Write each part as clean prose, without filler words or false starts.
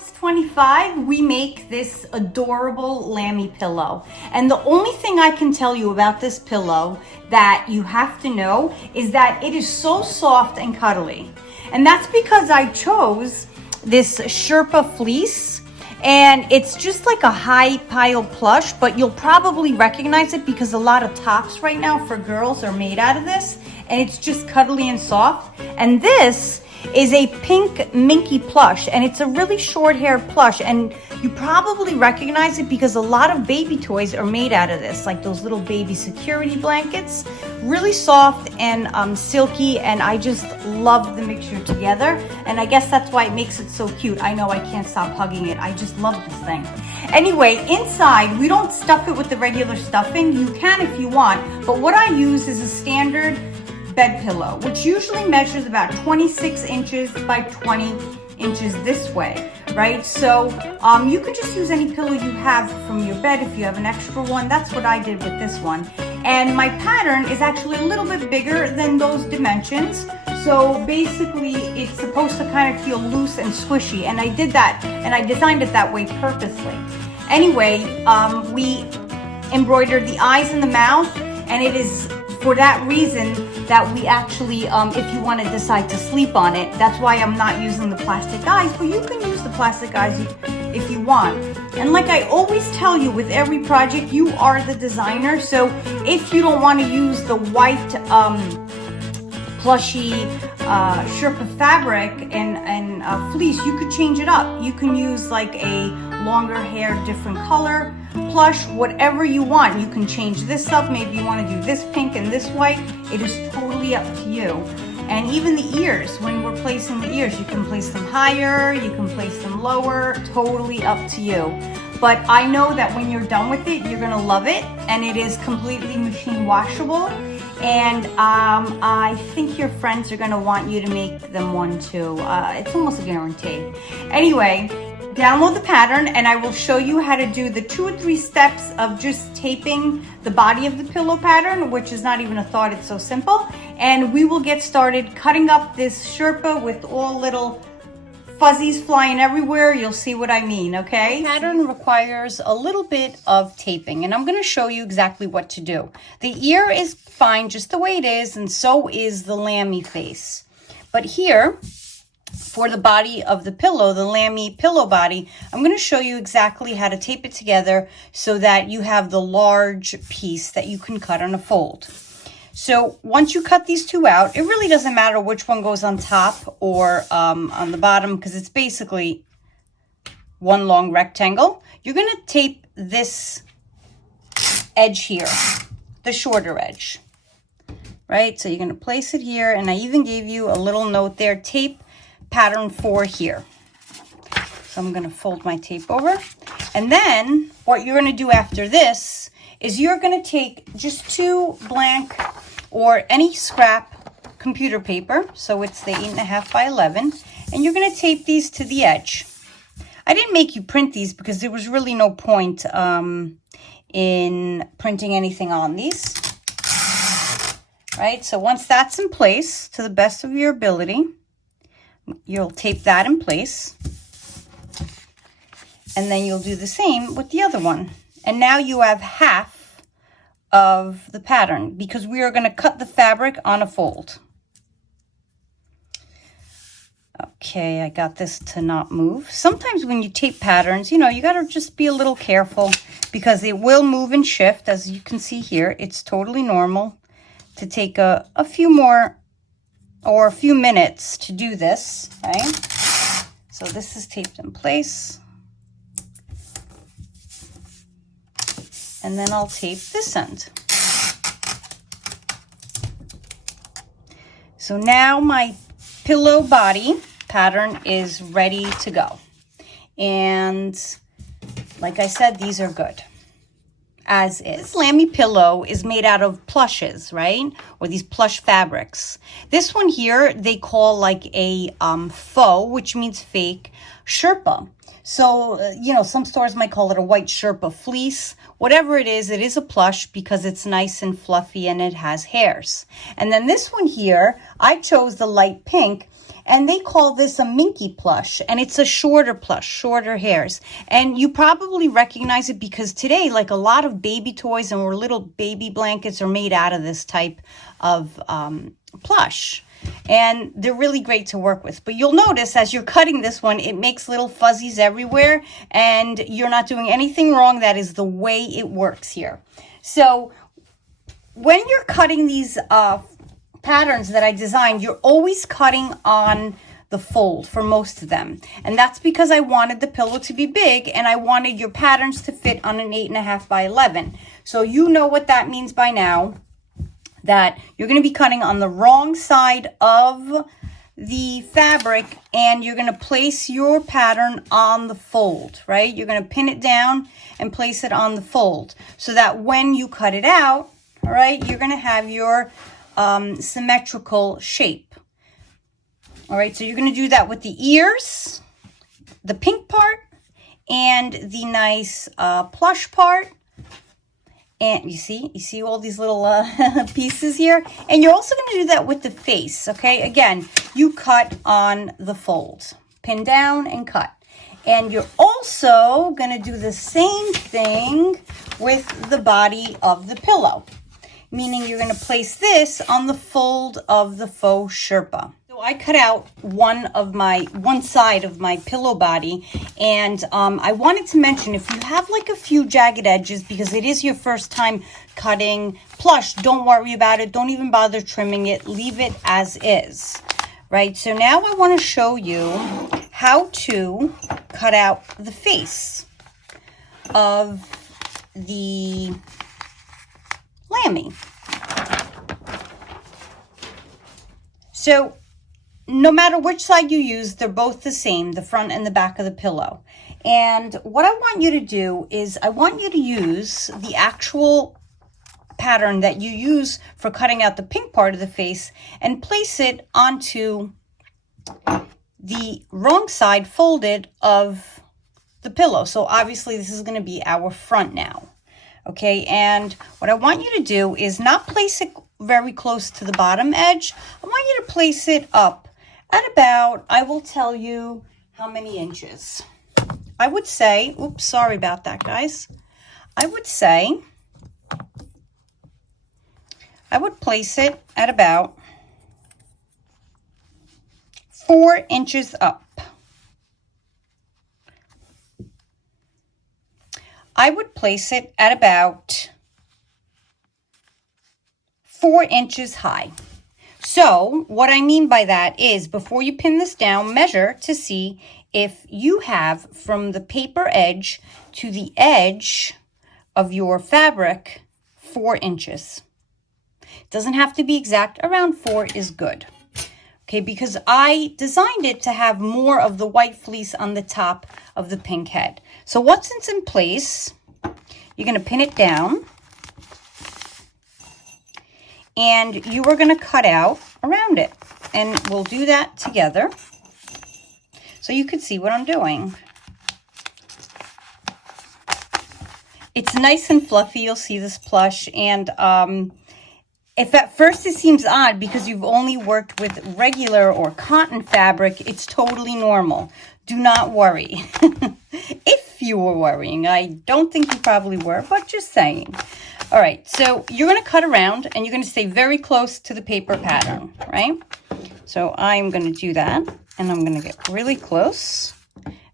Forbes 25, we make this adorable Lamby pillow. And the only thing I can tell you about this pillow that you have to know is that it is so soft and cuddly. And that's because I chose this Sherpa fleece, and it's just like a high pile plush, but you'll probably recognize it because a lot of tops right now for girls are made out of this, and it's just cuddly and soft. And this is a pink Minky plush, and it's a really short hair plush, and you probably recognize it because a lot of baby toys are made out of this, like those little baby security blankets. Really soft and silky, and I just love the mixture together, and I guess that's why it makes it so cute. I know I can't stop hugging it. I just love this thing. Anyway, inside we don't stuff it with the regular stuffing. You can if you want, but what I use is a standard bed pillow, which usually measures about 26 inches by 20 inches this way, right? So you could just use any pillow you have from your bed if you have an extra one. That's what I did with this one. And my pattern is actually a little bit bigger than those dimensions. So basically it's supposed to kind of feel loose and squishy, and I did that, and I designed it that way purposely. Anyway, we embroidered the eyes and the mouth, and it is for that reason that we actually, if you want to decide to sleep on it, that's why I'm not using the plastic eyes, but you can use the plastic eyes if you want. And like I always tell you with every project, you are the designer. So if you don't want to use the white plushy Sherpa fabric and fleece, you could change it up. You can use like a longer hair, different color, plush, whatever you want. You can change this up. Maybe you want to do this pink and this white. It is totally up to you. And even the ears, when we're placing the ears, you can place them higher, you can place them lower, totally up to you. But I know that when you're done with it, you're gonna love it, and it is completely machine washable. And I think your friends are gonna want you to make them one too. It's almost a guarantee. Anyway, download the pattern, and I will show you how to do the 2 or 3 steps of just taping the body of the pillow pattern, which is not even a thought, it's so simple. And we will get started cutting up this Sherpa with all little fuzzies flying everywhere. You'll see what I mean, okay? The pattern requires a little bit of taping, and I'm gonna show you exactly what to do. The ear is fine just the way it is, and so is the lamby face. But here, for the body of the pillow, the Lamby pillow body, I'm going to show you exactly how to tape it together so that you have the large piece that you can cut on a fold. So once you cut these two out, it really doesn't matter which one goes on top or on the bottom, because it's basically one long rectangle. You're going to tape this edge here, the shorter edge, right? So you're going to place it here, and I even gave you a little note there, tape pattern 4 here. So I'm going to fold my tape over, and then what you're going to do after this is you're going to take just 2 blank or any scrap computer paper, so it's the 8.5 by 11, and you're going to tape these to the edge. I didn't make you print these because there was really no point in printing anything on these, right? So once that's in place to the best of your ability, you'll tape that in place, and then you'll do the same with the other one. And now you have half of the pattern, because we are going to cut the fabric on a fold. Okay, I got this to not move. Sometimes when you tape patterns, you know, you got to just be a little careful because it will move and shift. As you can see here, it's totally normal to take a few more or a few minutes to do this, right? So this is taped in place. And then I'll tape this end. So now my pillow body pattern is ready to go. And like I said, these are good as is. This Lamby pillow is made out of plushes, right? Or these plush fabrics. This one here, they call like a faux, which means fake, Sherpa. So, you know, some stores might call it a white Sherpa fleece. Whatever it is a plush because it's nice and fluffy and it has hairs. And then this one here, I chose the light pink, And they call this a Minky plush, and it's a shorter plush, shorter hairs. And you probably recognize it because today, like a lot of baby toys and little baby blankets are made out of this type of plush. And they're really great to work with. But you'll notice as you're cutting this one, it makes little fuzzies everywhere, and you're not doing anything wrong. That is the way it works here. So when you're cutting these patterns that I designed, you're always cutting on the fold for most of them. And that's because I wanted the pillow to be big and I wanted your patterns to fit on an 8.5 by 11. So you know what that means by now, that you're going to be cutting on the wrong side of the fabric and you're going to place your pattern on the fold, right? You're going to pin it down and place it on the fold so that when you cut it out, all right, you're going to have your symmetrical shape. All right, so you're going to do that with the ears, the pink part, and the nice plush part. And you see all these little pieces here. And you're also going to do that with the face, okay? Again, you cut on the fold, pin down and cut. And you're also going to do the same thing with the body of the pillow, meaning you're going to place this on the fold of the faux Sherpa. So I cut out one side of my pillow body, and I wanted to mention, if you have like a few jagged edges, because it is your first time cutting plush, don't worry about it. Don't even bother trimming it. Leave it as is, right? So now I want to show you how to cut out the face of the Lamby. So no matter which side you use, they're both the same, the front and the back of the pillow. And what I want you to do is I want you to use the actual pattern that you use for cutting out the pink part of the face and place it onto the wrong side folded of the pillow. So obviously this is going to be our front now. Okay, and what I want you to do is not place it very close to the bottom edge. I want you to place it up at about, I will tell you how many inches. I would say, oops, sorry about that, guys. I would place it at about 4 inches up. I would place it at about 4 inches high. So what I mean by that is, before you pin this down, measure to see if you have from the paper edge to the edge of your fabric 4 inches. It doesn't have to be exact. Around 4 is good. Okay, because I designed it to have more of the white fleece on the top of the pink head. So once it's in place, you're going to pin it down. And you are going to cut out around it. And we'll do that together so you can see what I'm doing. It's nice and fluffy. You'll see this plush. And if at first it seems odd because you've only worked with regular or cotton fabric, it's totally normal. Do not worry. If you were worrying, I don't think you probably were, but just saying. All right, so you're going to cut around and you're going to stay very close to the paper pattern, right? So I'm going to do that, and I'm going to get really close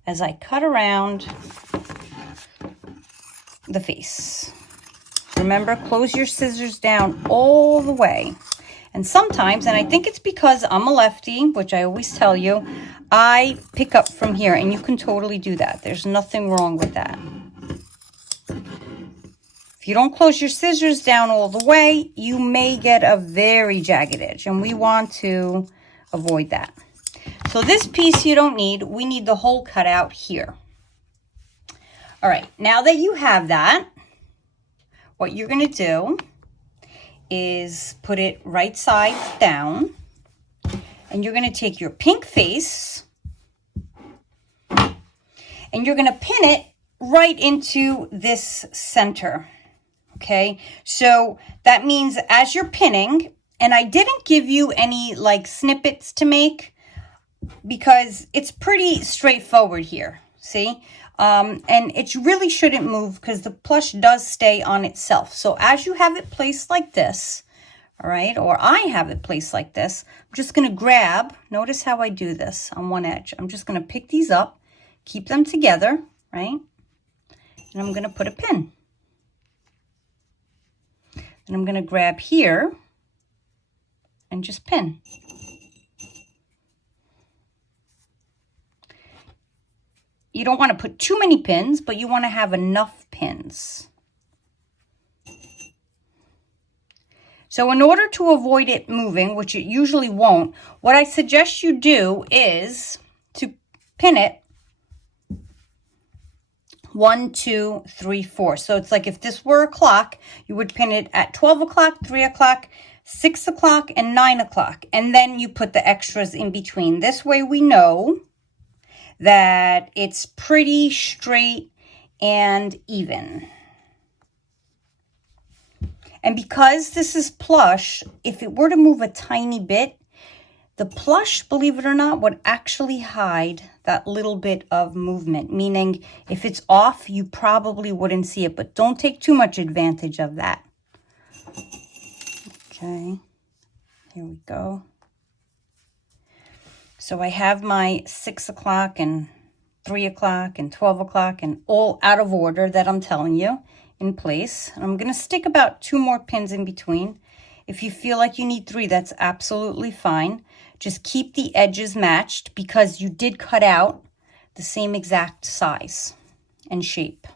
as I cut around the face. Remember, close your scissors down all the way. And sometimes, and I think it's because I'm a lefty, which I always tell you, I pick up from here, and you can totally do that. There's nothing wrong with that. If you don't close your scissors down all the way, you may get a very jagged edge, and we want to avoid that. So this piece you don't need. We need the hole cut out here. All right, now that you have that, what you're going to do is put it right side down, and you're going to take your pink face and you're going to pin it right into this center. Okay, so that means as you're pinning, and I didn't give you any like snippets to make, because it's pretty straightforward here, see? And it really shouldn't move because the plush does stay on itself. So as you have it placed like this, all right, or I have it placed like this, I'm just going to grab, notice how I do this on one edge. I'm just going to pick these up, keep them together, right? And I'm going to put a pin. And I'm going to grab here and just pin. You don't want to put too many pins, but you want to have enough pins. So in order to avoid it moving, which it usually won't, what I suggest you do is to pin it 1, 2, 3, 4. So it's like if this were a clock, you would pin it at 12 o'clock, 3 o'clock, 6 o'clock, and 9 o'clock. And then you put the extras in between. This way we know that it's pretty straight and even. And because this is plush, if it were to move a tiny bit, the plush, believe it or not, would actually hide that little bit of movement. Meaning, if it's off, you probably wouldn't see it, but don't take too much advantage of that. Okay, here we go. So I have my 6 o'clock and 3 o'clock and 12 o'clock and all out of order that I'm telling you in place. And I'm going to stick about 2 more pins in between. If you feel like you need 3, that's absolutely fine. Just keep the edges matched because you did cut out the same exact size and shape.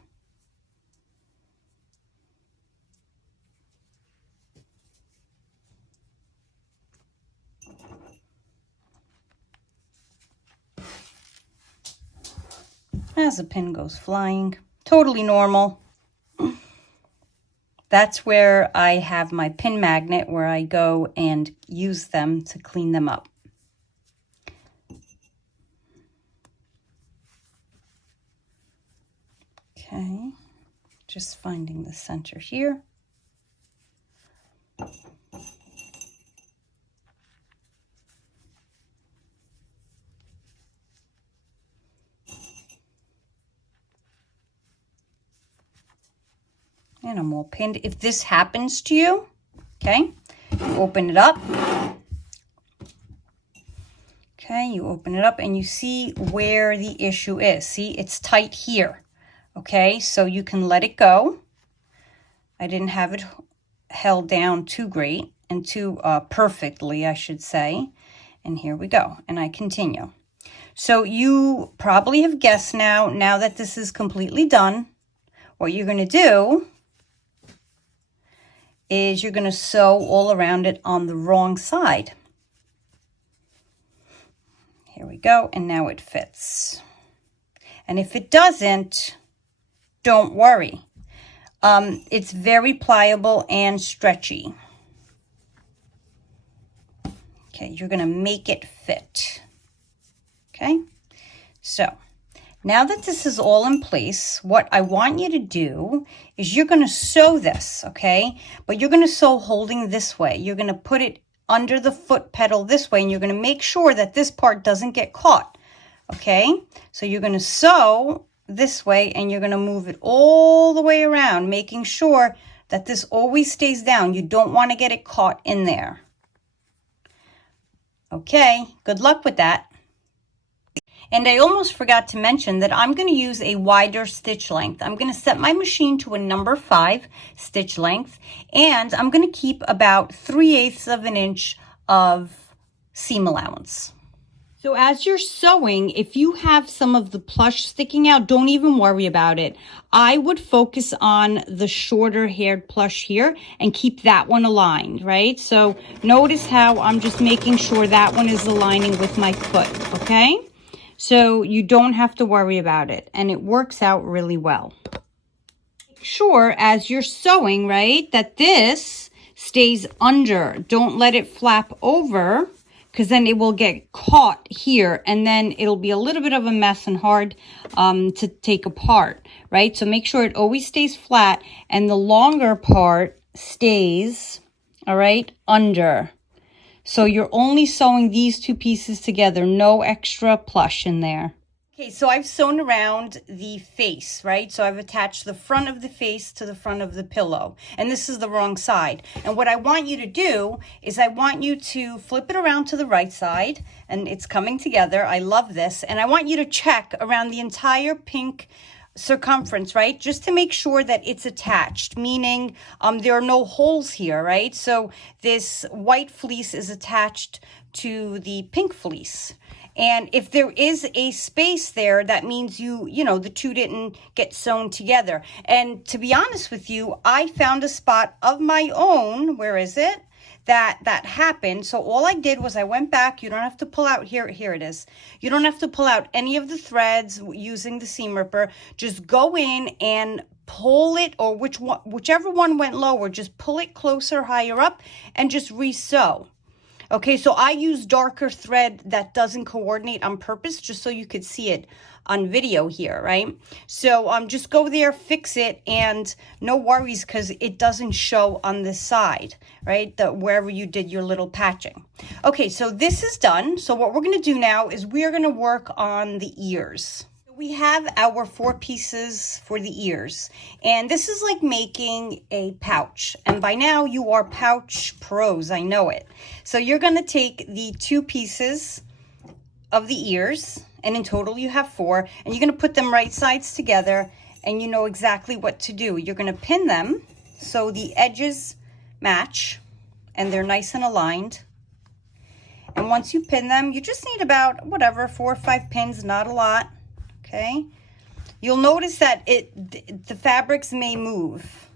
As a pin goes flying, totally normal. That's where I have my pin magnet where I go and use them to clean them up. Okay, just finding the center here. And I'm all pinned. If this happens to you, okay, you open it up. Okay, you open it up and you see where the issue is. See, it's tight here. Okay, so you can let it go. I didn't have it held down too great and too perfectly, I should say. And here we go. And I continue. So you probably have guessed now that this is completely done, what you're going to do is you're going to sew all around it on the wrong side. Here we go, and now it fits. And if it doesn't, don't worry. It's very pliable and stretchy. Okay, you're going to make it fit. Okay, so now that this is all in place, what I want you to do is you're going to sew this, okay? But you're going to sew holding this way. You're going to put it under the foot pedal this way, and you're going to make sure that this part doesn't get caught, okay? So you're going to sew this way, and you're going to move it all the way around, making sure that this always stays down. You don't want to get it caught in there. Okay, good luck with that. And I almost forgot to mention that I'm going to use a wider stitch length. I'm going to set my machine to a number 5 stitch length, and I'm going to keep about 3/8 of an inch of seam allowance. So as you're sewing, if you have some of the plush sticking out, don't even worry about it. I would focus on the shorter haired plush here and keep that one aligned, right? So notice how I'm just making sure that one is aligning with my foot, okay? So you don't have to worry about it, and it works out really well. Make sure as you're sewing, right, that this stays under. Don't let it flap over, because then it will get caught here, and then it'll be a little bit of a mess and hard to take apart, right? So make sure it always stays flat, and the longer part stays, all right, under. So you're only sewing these two pieces together, no extra plush in there. Okay, so I've sewn around the face, right? So I've attached the front of the face to the front of the pillow. And this is the wrong side. And what I want you to do is I want you to flip it around to the right side. And it's coming together. I love this. And I want you to check around the entire pink circumference, right? Just to make sure that it's attached, meaning there are no holes here, right? So this white fleece is attached to the pink fleece. And if there is a space there, that means you know, the two didn't get sewn together. And to be honest with you, I found a spot of my own, where is it? That happened. So all I did was I went back. You don't have to pull out, here it is. You don't have to pull out any of the threads using the seam ripper. Just go in and pull it, or whichever one went lower, just pull it closer, higher up, and just re-sew. Okay, so I use darker thread that doesn't coordinate on purpose, just so you could see it on video here, right? So just go there, fix it, and no worries, because it doesn't show on this side, right? Wherever you did your little patching. Okay, so this is done. So what we're going to do now is we're going to work on the ears. We have our 4 pieces for the ears, and this is like making a pouch, and by now you are pouch pros, I know it. So you're going to take the 2 pieces of the ears, and in total you have 4, and you're going to put them right sides together, and you know exactly what to do. You're going to pin them so the edges match and they're nice and aligned. And once you pin them, you just need about, whatever, 4 or 5 pins, not a lot. Okay, you'll notice that the fabrics may move.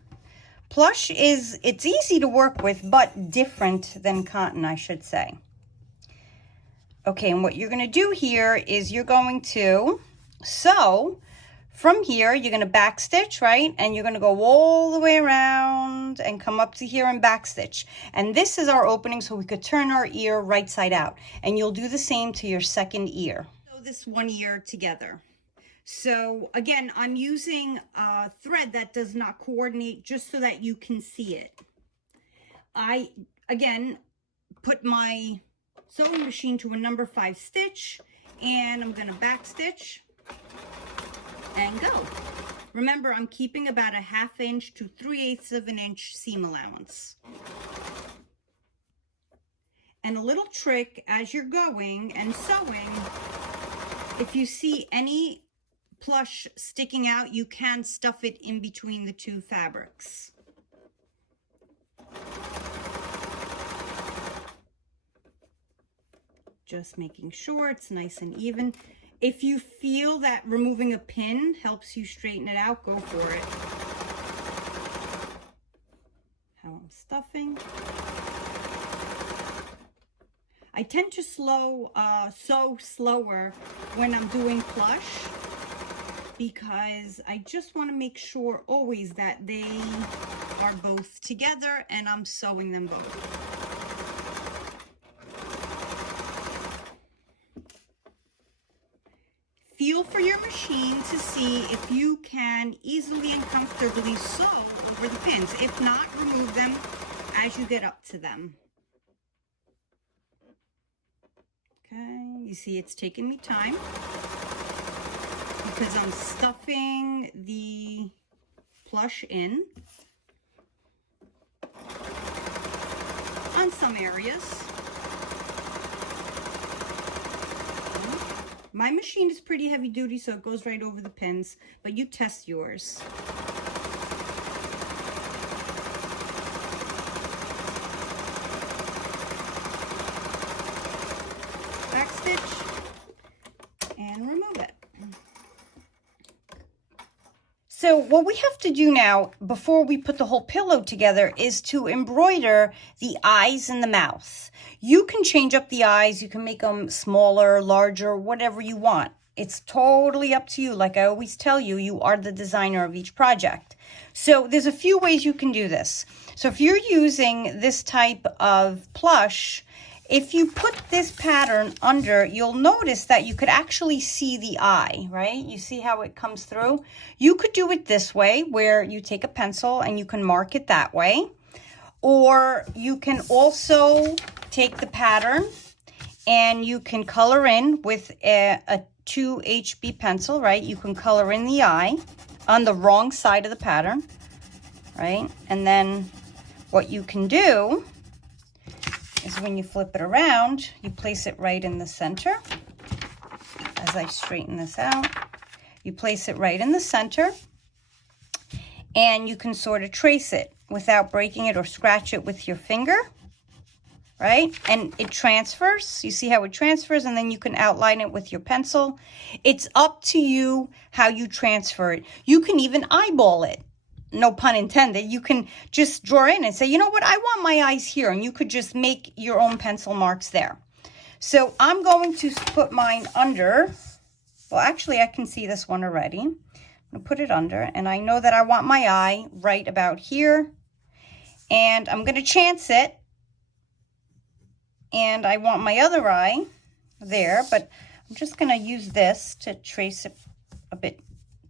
Plush it's easy to work with, but different than cotton, I should say. Okay, and what you're going to do here is you're going to sew from here. You're going to back stitch, right? And you're going to go all the way around and come up to here and back stitch. And this is our opening, so we could turn our ear right side out. And you'll do the same to your second ear. Sew this one ear together. So again, I'm using a thread that does not coordinate, just so that you can see it. I, again, put my sewing machine to a number 5 stitch, and I'm going to back stitch and go. Remember, I'm keeping about a 1/2 inch to 3/8 of an inch seam allowance. And a little trick as you're going and sewing, if you see any plush sticking out, you can stuff it in between the 2 fabrics. Just making sure it's nice and even. If you feel that removing a pin helps you straighten it out, go for it. How I'm stuffing. I tend to sew slower when I'm doing plush, because I just want to make sure always that they are both together and I'm sewing them both. Feel for your machine to see if you can easily and comfortably sew over the pins. If not, remove them as you get up to them. Okay, you see it's taking me time, because I'm stuffing the plush in on some areas. My machine is pretty heavy duty, so it goes right over the pins, but you test yours. Back stitch and remove it. So what we have to do now, before we put the whole pillow together, is to embroider the eyes and the mouth. You can change up the eyes. You can make them smaller, larger, whatever you want. It's totally up to you. Like I always tell you, you are the designer of each project. So there's a few ways you can do this. So if you're using this type of plush, if you put this pattern under, you'll notice that you could actually see the eye, right? You see how it comes through? You could do it this way, where you take a pencil and you can mark it that way. Or you can also take the pattern and you can color in with a 2HB pencil, right? You can color in the eye on the wrong side of the pattern, right? And then what you can do is when you flip it around, you place it right in the center. As I straighten this out, you place it right in the center, and you can sort of trace it without breaking it or scratch it with your finger, right? And it transfers. You see how it transfers, and then you can outline it with your pencil. It's up to you how you transfer it. You can even eyeball it. No pun intended. You can just draw in and say, you know what, I want my eyes here, and you could just make your own pencil marks there. So I'm going to put mine under. Well, actually, I can see this one already. I'm going to put it under, and I know that I want my eye right about here, and I'm going to chance it, and I want my other eye there, but I'm just going to use this to trace it a bit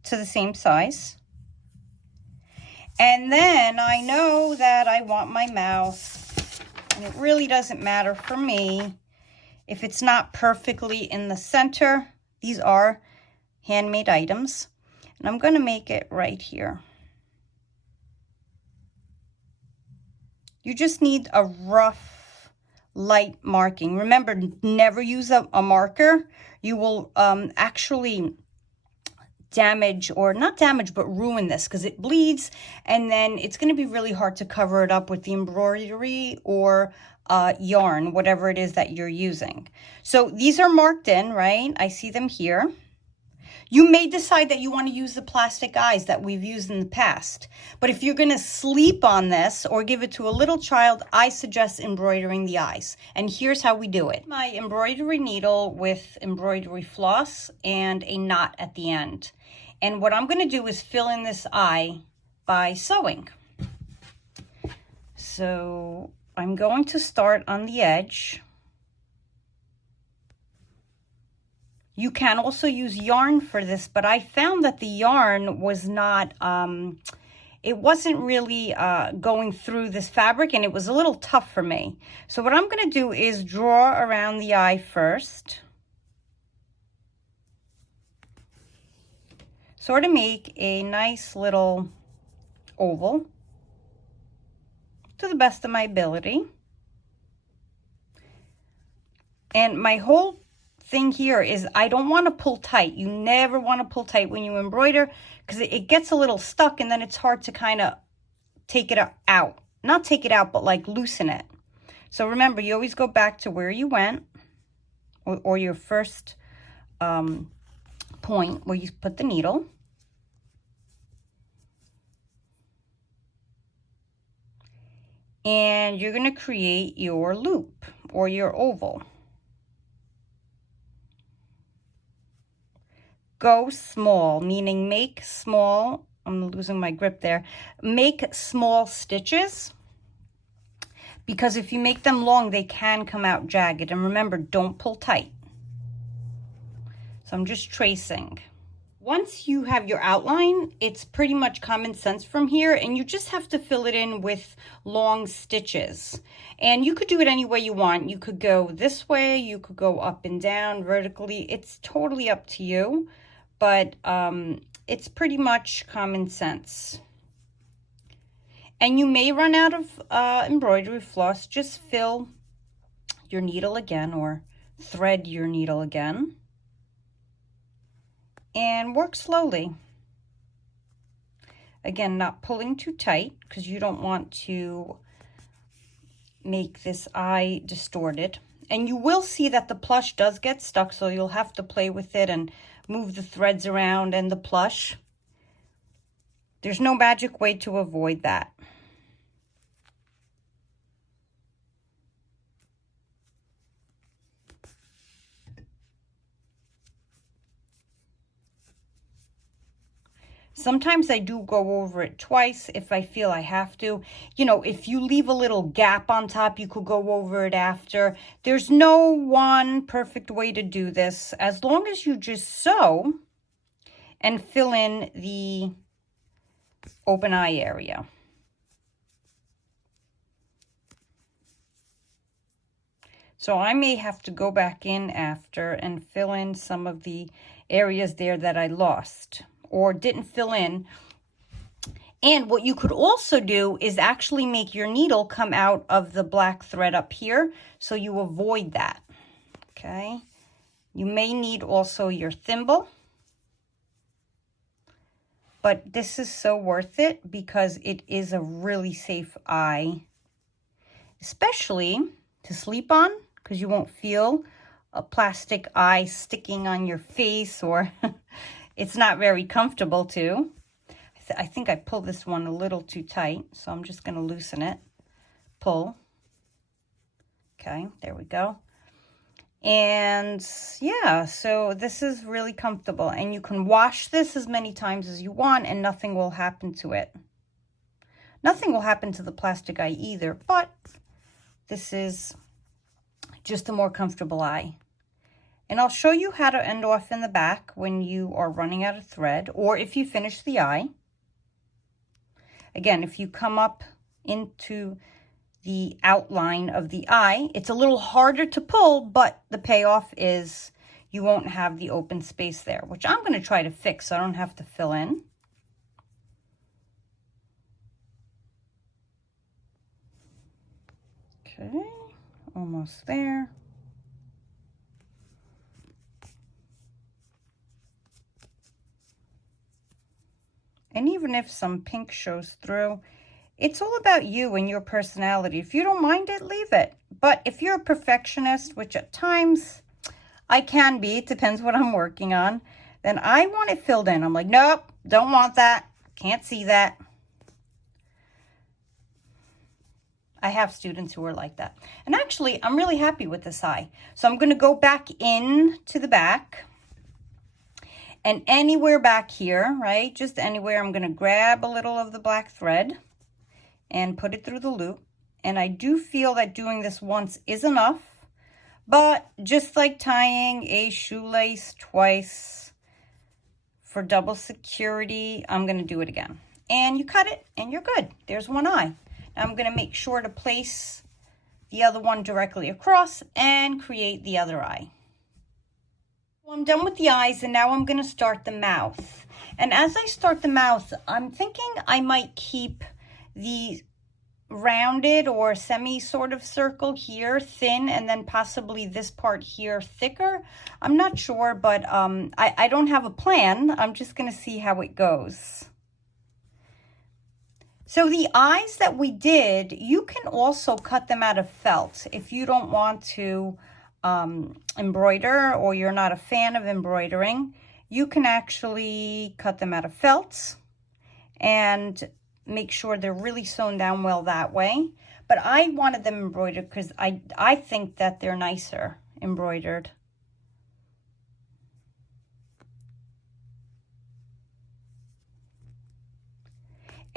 to the same size. And then I know that I want my mouth, and it really doesn't matter for me if it's not perfectly in the center. These are handmade items, and I'm going to make it right here. You just need a rough, light marking. Remember, never use a marker. You will actually damage, or not damage, but ruin this, because it bleeds, and then it's going to be really hard to cover it up with the embroidery or yarn, whatever it is that you're using. So these are marked in, right? I see them here. You may decide that you want to use the plastic eyes that we've used in the past, but if you're going to sleep on this or give it to a little child, I suggest embroidering the eyes. And here's how we do it. My embroidery needle with embroidery floss and a knot at the end. And what I'm going to do is fill in this eye by sewing. So I'm going to start on the edge. You can also use yarn for this, but I found that the yarn was not, it wasn't really going through this fabric, and it was a little tough for me. So what I'm going to do is draw around the eye first. Sort of make a nice little oval to the best of my ability. And my whole thing here is I don't want to pull tight. You never want to pull tight when you embroider, because it gets a little stuck, and then it's hard to kind of take it out. Not take it out, but like loosen it. So remember, you always go back to where you went, or your first point where you put the needle. And you're going to create your loop or your oval. Go small, meaning make small, I'm losing my grip there, make small stitches, because if you make them long, they can come out jagged. And remember, don't pull tight. So I'm just tracing. Once you have your outline, it's pretty much common sense from here, and you just have to fill it in with long stitches. And you could do it any way you want. You could go this way, you could go up and down vertically. It's totally up to you, but it's pretty much common sense. And you may run out of embroidery floss. Just fill your needle again, or thread your needle again. And work slowly. Again, not pulling too tight, because you don't want to make this eye distorted. And you will see that the plush does get stuck, so you'll have to play with it and move the threads around and the plush. There's no magic way to avoid that. Sometimes I do go over it twice if I feel I have to. You know, if you leave a little gap on top, you could go over it after. There's no one perfect way to do this, as long as you just sew and fill in the open eye area. So I may have to go back in after and fill in some of the areas there that I lost or didn't fill in. And what you could also do is actually make your needle come out of the black thread up here, so you avoid that, okay? You may need also your thimble, but this is so worth it because it is a really safe eye, especially to sleep on, because you won't feel a plastic eye sticking on your face, or it's not very comfortable too. I think I pulled this one a little too tight, so I'm just going to loosen it. Pull. Okay, there we go. And yeah, so this is really comfortable, and you can wash this as many times as you want and nothing will happen to it. Nothing will happen to the plastic eye either, but this is just a more comfortable eye. And I'll show you how to end off in the back when you are running out of thread, or if you finish the eye. Again, if you come up into the outline of the eye, it's a little harder to pull, but the payoff is you won't have the open space there, which I'm going to try to fix so I don't have to fill in. Okay, almost there. And even if some pink shows through, it's all about you and your personality. If you don't mind it, leave it. But if you're a perfectionist, which at times I can be, it depends what I'm working on, then I want it filled in. I'm like, nope, don't want that. Can't see that. I have students who are like that. And actually, I'm really happy with this eye. So I'm going to go back in to the back. And anywhere back here, right, just anywhere, I'm going to grab a little of the black thread and put it through the loop. And I do feel that doing this once is enough, but just like tying a shoelace twice for double security, I'm going to do it again. And you cut it and you're good. There's one eye. Now I'm going to make sure to place the other one directly across and create the other eye. Well, I'm done with the eyes, and now I'm going to start the mouth. And as I start the mouth, I'm thinking I might keep the rounded or semi sort of circle here thin, and then possibly this part here thicker. I'm not sure, but I don't have a plan. I'm just going to see how it goes. So the eyes that we did, you can also cut them out of felt if you don't want to embroider, or you're not a fan of embroidering. You can actually cut them out of felt and make sure they're really sewn down well that way. But I wanted them embroidered because I think that they're nicer embroidered.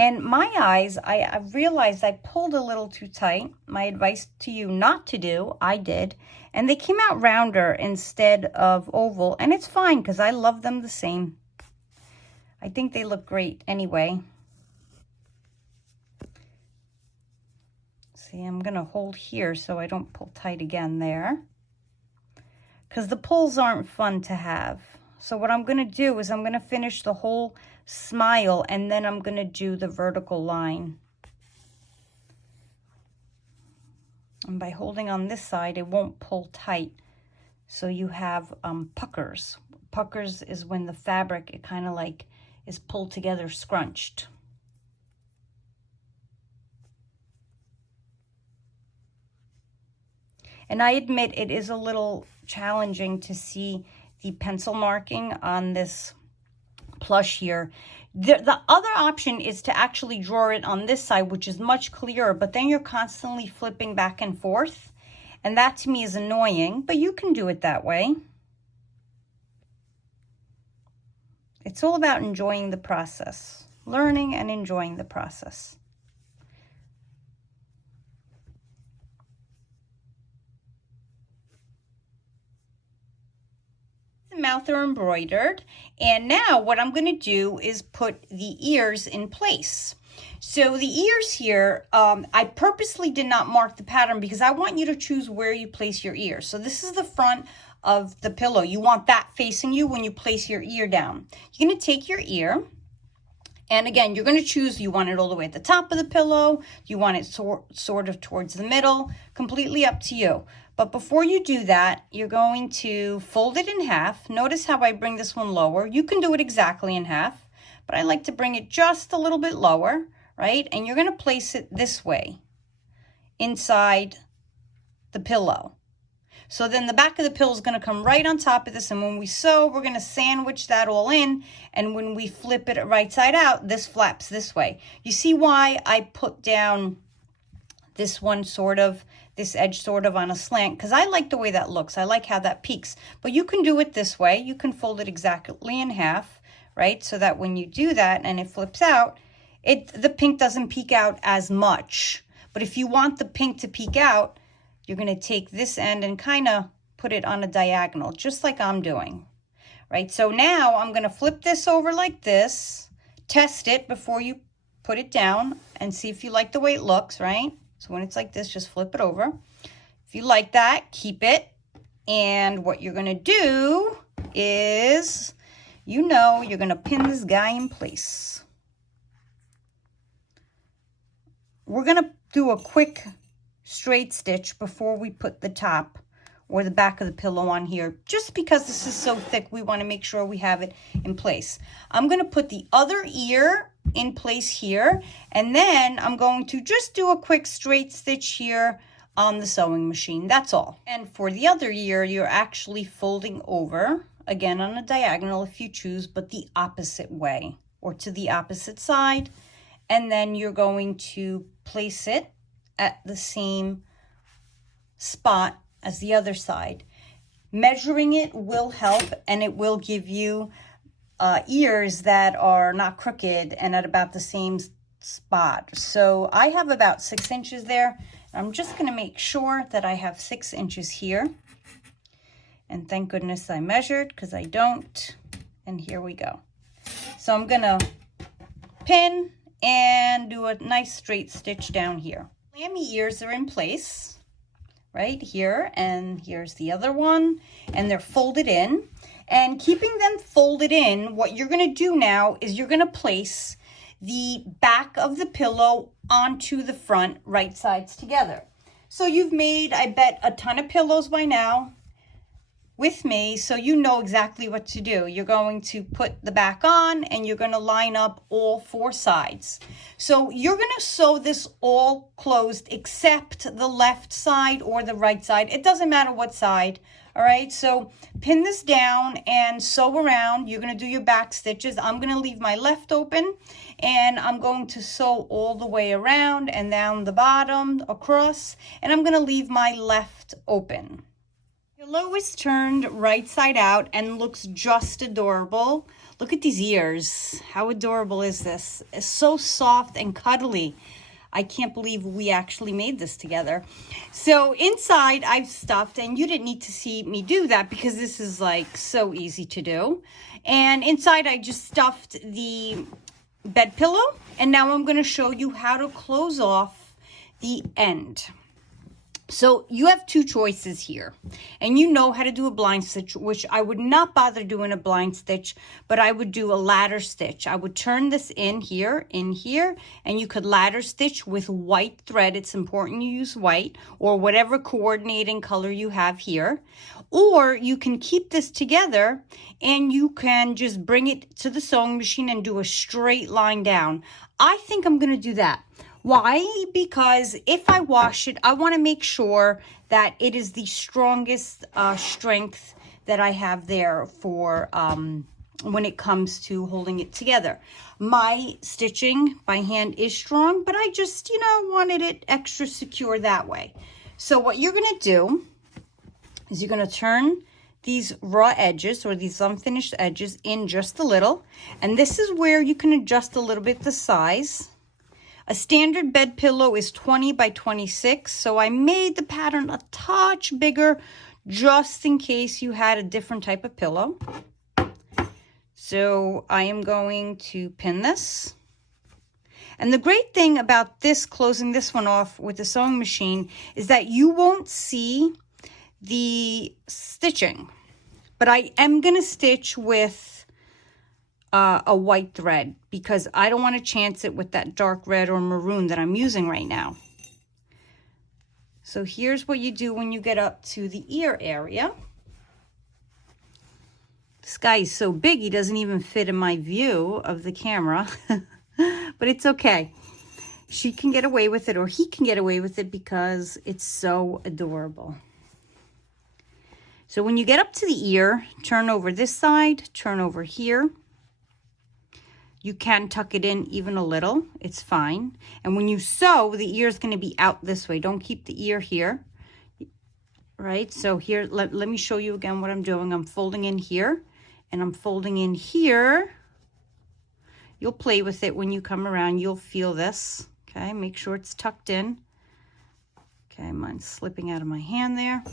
And my eyes, I realized I pulled a little too tight. My advice to you not to do, I did. And they came out rounder instead of oval. And it's fine because I love them the same. I think they look great anyway. See, I'm going to hold here so I don't pull tight again there, because the pulls aren't fun to have. So what I'm going to do is I'm going to finish the whole smile, and then I'm going to do the vertical line. And by holding on this side, it won't pull tight. So you have puckers. Puckers is when the fabric, it kind of like is pulled together, scrunched. And I admit it is a little challenging to see the pencil marking on this plush here. The other option is to actually draw it on this side, which is much clearer, but then you're constantly flipping back and forth. And that to me is annoying, but you can do it that way. It's all about enjoying the process, learning and enjoying the process. Mouth are embroidered, and now what I'm going to do is put the ears in place. So the ears here, I purposely did not mark the pattern because I want you to choose where you place your ear. So this is the front of the pillow. You want that facing you when you place your ear down. You're going to take your ear, and again, you're going to choose, you want it all the way at the top of the pillow, you want it sort of towards the middle, completely up to you. But before you do that, you're going to fold it in half. Notice how I bring this one lower. You can do it exactly in half, but I like to bring it just a little bit lower, right? And you're going to place it this way inside the pillow. So then the back of the pillow is going to come right on top of this, and when we sew, we're going to sandwich that all in, and when we flip it right side out, this flaps this way. You see why I put down this one sort of, this edge sort of on a slant, because I like the way that looks. I like how that peaks. But you can do it this way. You can fold it exactly in half, right? So that when you do that and it flips out, the pink doesn't peek out as much. But if you want the pink to peek out, you're going to take this end and kind of put it on a diagonal, just like I'm doing, right? So now I'm going to flip this over like this, test it before you put it down and see if you like the way it looks, right? So when it's like this, just flip it over. If you like that, keep it. And what you're going to do is, you're going to pin this guy in place. We're going to do a quick straight stitch before we put the top or the back of the pillow on here, just because this is so thick, we want to make sure we have it in place. I'm going to put the other ear in place here, and then I'm going to just do a quick straight stitch here on the sewing machine. That's all. And for the other ear, you're actually folding over, again on a diagonal if you choose, but the opposite way or to the opposite side, and then you're going to place it at the same spot as the other side. Measuring it will help, and it will give you ears that are not crooked and at about the same spot. So I have about 6 inches there. I'm just going to make sure that I have 6 inches here. And thank goodness I measured, because I don't. And here we go. So I'm going to pin and do a nice straight stitch down here. Lammy ears are in place right here, and here's the other one, and they're folded in. And keeping them folded in, what you're going to do now is you're going to place the back of the pillow onto the front, right sides together. So you've made, I bet, a ton of pillows by now with me, so you know exactly what to do. You're going to put the back on, and you're going to line up all 4 sides. So you're going to sew this all closed except the left side or the right side. It doesn't matter what side. All right, so pin this down and sew around. You're going to do your back stitches. I'm going to leave my left open, and I'm going to sew all the way around and down the bottom across, and I'm going to leave my left open. Pillow is turned right side out and looks just adorable. Look at these ears. How adorable is this? It's so soft and cuddly. I can't believe we actually made this together. So inside I've stuffed, and you didn't need to see me do that because this is like so easy to do. And inside I just stuffed the bed pillow, and now I'm going to show you how to close off the end. So you have 2 choices here, and you know how to do a blind stitch, which I would not bother doing a blind stitch, but I would do a ladder stitch. I would turn this in here, and you could ladder stitch with white thread. It's important you use white or whatever coordinating color you have here. Or you can keep this together and you can just bring it to the sewing machine and do a straight line down. I think I'm going to do that. Why? Because if I wash it, I want to make sure that it is the strongest strength that I have there for when it comes to holding it together. My stitching by hand is strong, but I just, wanted it extra secure that way. So what you're going to do is you're going to turn these raw edges or these unfinished edges in just a little. And this is where you can adjust a little bit the size. A standard bed pillow is 20 by 26, so I made the pattern a touch bigger just in case you had a different type of pillow. So I am going to pin this. And the great thing about this, closing this one off with the sewing machine, is that you won't see the stitching. But I am going to stitch with a white thread because I don't want to chance it with that dark red or maroon that I'm using right now. So here's what you do when you get up to the ear area. This guy is so big, he doesn't even fit in my view of the camera. But it's okay. She can get away with it, or he can get away with it because it's so adorable. So when you get up to the ear, turn over this side, turn over here. You can tuck it in even a little. It's fine. And when you sew, the ear is going to be out this way. Don't keep the ear here. Right? So here, let me show you again what I'm doing. I'm folding in here, and I'm folding in here. You'll play with it when you come around. You'll feel this. Okay, make sure it's tucked in. Okay, mine's slipping out of my hand there.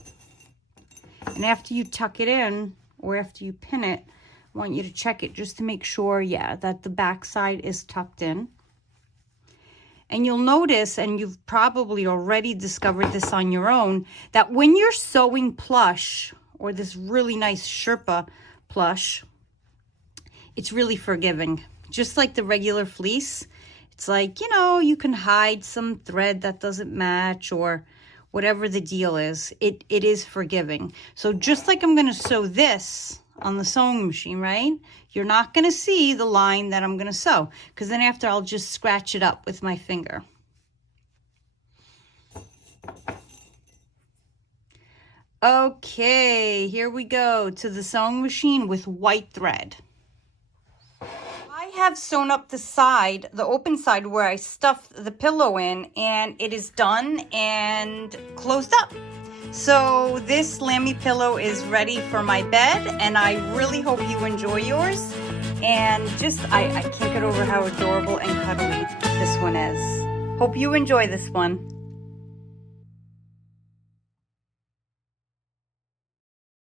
And after you tuck it in, or after you pin it, I want you to check it just to make sure, yeah, that the back side is tucked in. And you'll notice, and you've probably already discovered this on your own, that when you're sewing plush, or this really nice Sherpa plush, it's really forgiving. Just like the regular fleece, it's like, you know, you can hide some thread that doesn't match or whatever the deal is. It is forgiving. So just like I'm going to sew this on the sewing machine, right? You're not going to see the line that I'm going to sew, because then after I'll just scratch it up with my finger. Okay, here we go to the sewing machine with white thread. I have sewn up the side, the open side where I stuffed the pillow in, and it is done and closed up. So this Lamby pillow is ready for my bed, and I really hope you enjoy yours. And just, I can't get over how adorable and cuddly this one is. Hope you enjoy this one.